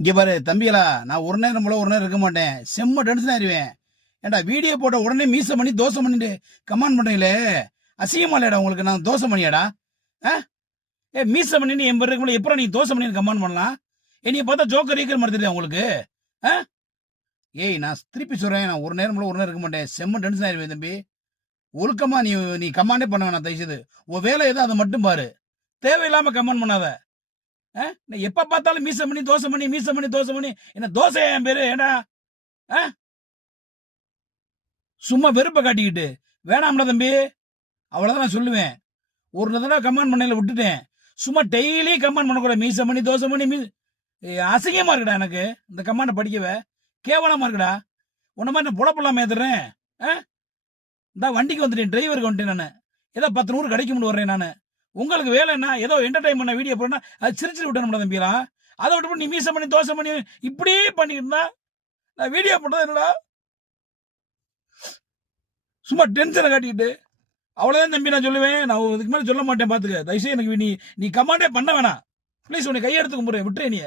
இங்க பாரு தம்பிகளா, நான் ஒரு நேரம் போல ஒரு நேரம் இருக்க மாட்டேன். செம்ம டென்ஷன் ஆயிருவேன். ஏன்டா வீடியோ போட்ட உடனே மீச பண்ணி தோசை பண்ணிட்டு கமெண்ட் பண்றீங்களே, அசிங்கமா இல்லையாடா உங்களுக்கு? நான் தோசை பண்ணியாடா? மீச பண்ணின்னு என் பேருக்கு எப்பறம் நீ தோசை பண்ணி கமெண்ட் பண்ணலாம்? என்னைய பார்த்தா ஜோக்கர் ஈக்கர் மாதிரி தெரியுதா உங்களுக்கு? ஆ? ஏய் நான் திருப்பி சொல்றேன், நான் ஒரு நேரம் போல ஒரு நேரம் இருக்க மாட்டேன். செம்ம டென்ஷன் ஆயிருவேன் தம்பி. ஒழுக்கமா நீ நீ கமெண்டே பண்ண வேணாம் தயவுசெய்து. உன் வேலை ஏதோ அதை மட்டும் பாரு. தேவையில்லாம கமெண்ட் பண்ணாத. நான் எப்ப பார்த்தாலும் மீச பண்ணி தோசை பண்ணி மீச பண்ணி தோசை பண்ணி என்ன தோசையா என் பேரு? ஏண்டா சும்மா வெறுப்ப காட்டிக்கிட்டு வேணாம்டா தம்பி. அவ்வளவுதான் நான் சொல்லுவேன். ஒரு தடவை கமெண்ட் பண்ணல விட்டுட்டேன். சும்மா டெய்லி கமெண்ட் பண்ணக்கூடாது. மீச பண்ணி தோசை பண்ணி அசிங்கமா இருக்குடா எனக்கு இந்த கமெண்ட் படிக்கவே. கேவலமா இருக்குடா. உன்ன மாதிரி நான் புலப்பெல்லாம் ஏத்துறேன். இந்த வண்டிக்கு வந்துட்டேன், டிரைவருக்கு வந்துட்டேன். நான் ஏதோ 10 100 கிடைக்கும்னு வர்றேன். நான் உங்களுக்கு வேலை என்ன? ஏதோ என்டர்டைன் பண்ண வீடியோ போறேன்னா அது சிரிச்சு விட்டணும் தம்பியா. அதை விட்டு நீ மீச பண்ணி தோசை பண்ணி இப்படி பண்ணிக்கிட்டு நான் வீடியோ போட்டது என்னடா? சும்மா டென்ஷனை காட்டிக்கிட்டு அவ்வளவுதான் தம்பி நான் சொல்லுவேன். நான் இதுக்கு மேலே சொல்ல மாட்டேன். பாத்துக்க தயவுசெய்து எனக்கு நீ கமாண்டே பண்ண வேணாம் ப்ளீஸ். உன்னை கையெடுத்து கும்பிடுறேன், விட்டுறேன் நீ.